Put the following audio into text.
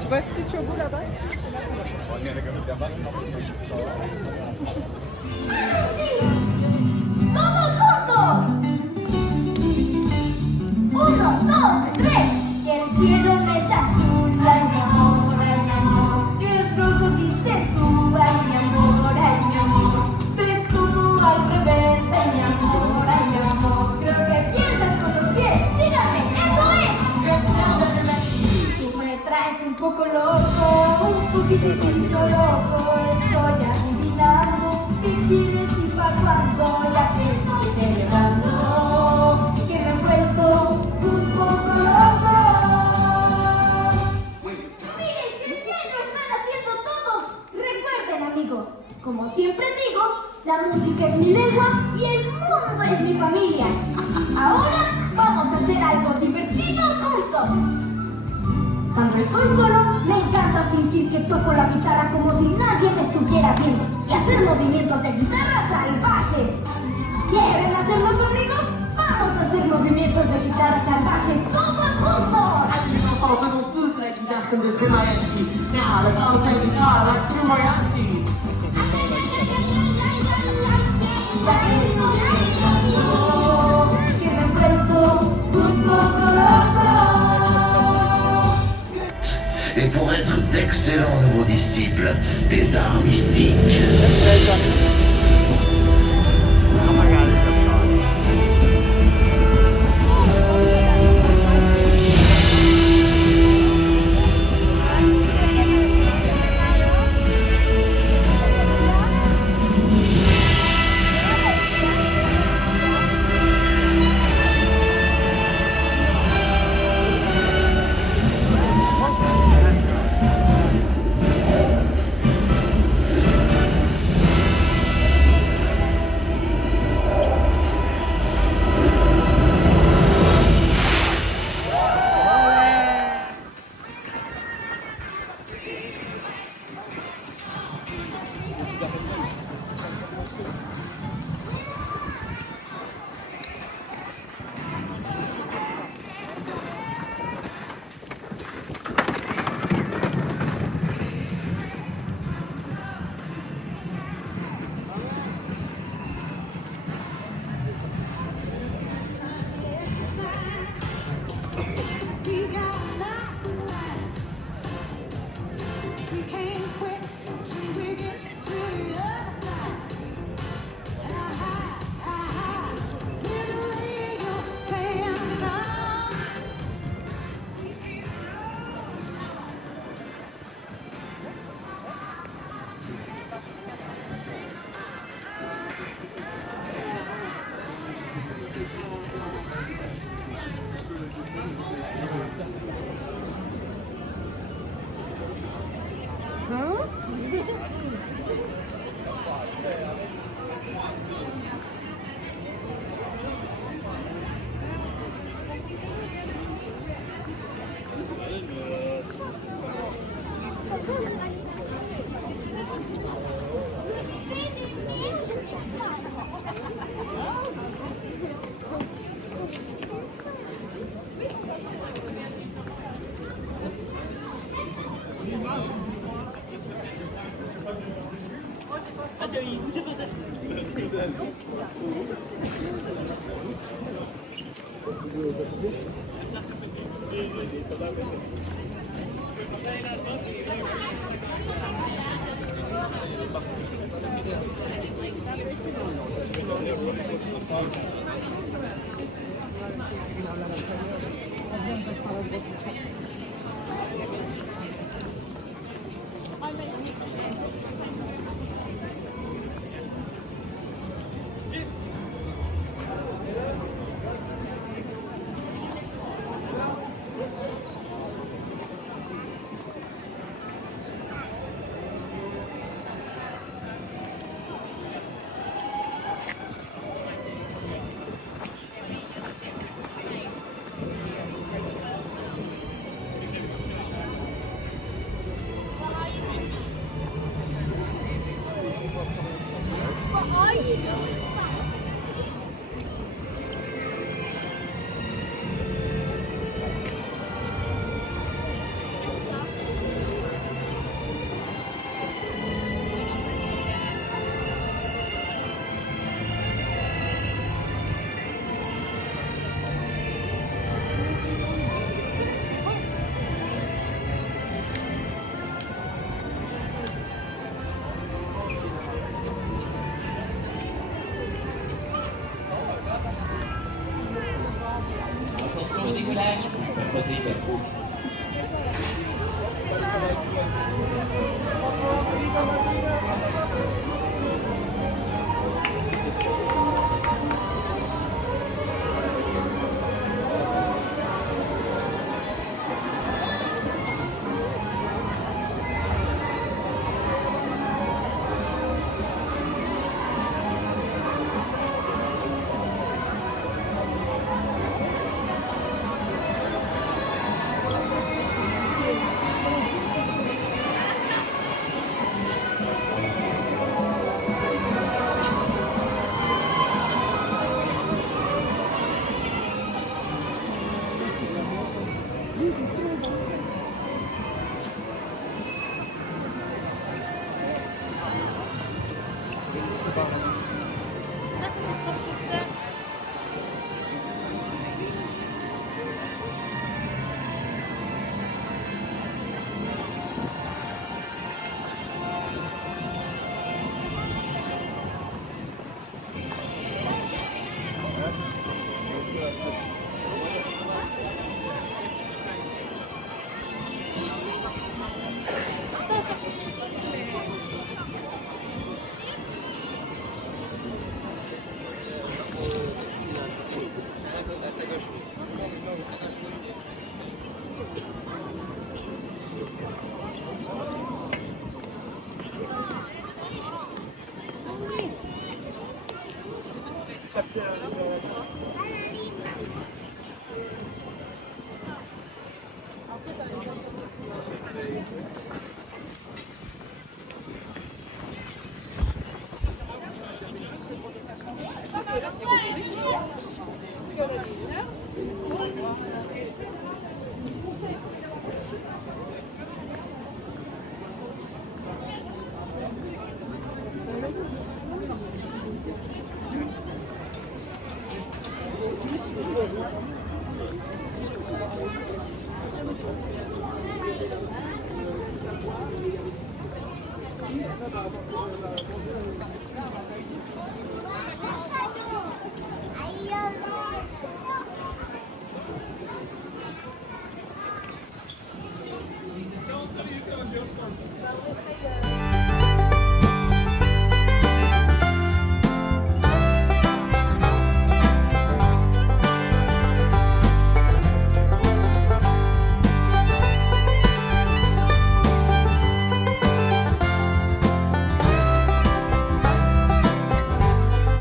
Tu vas se situer au bout là-bas? ¡Todos juntos! 1, 2, 3. Que el cielo no es azul, ay mi amor, ay mi amor. Que es rojo, dices tú, ay mi amor, ay mi amor. Ves todo al revés, ay mi amor, ay mi amor. Creo que piensas con los pies, síganme, eso es. Tú me traes un poco loco, un poquitito loco. Estoy adivinando qué quieres y pa' cuando ya se estoy celebrando. Que me he vuelto un poco loco. Miren qué bien lo están haciendo todos. Recuerden, amigos, como siempre digo, la música es mi lengua y el mundo es mi familia. Ahora vamos a hacer algo divertido juntos. Cuando estoy solo, me encanta fingir que toco la guitarra como si nadie me estuviera viendo y hacer movimientos de guitarra salvajes. ¿Quieren hacerlo conmigo? Vamos a hacer movimientos de guitarra salvajes todos juntos. Allez les enfants, faisons tous la guitare comme des vrais mariachis. Now let's all play guitar like true mariachis. Que me he vuelto un poco loco. Et pour être d'excellents nouveaux disciples des arts mystiques. Attention au décollage, posez votre peau. Bah, on essaye,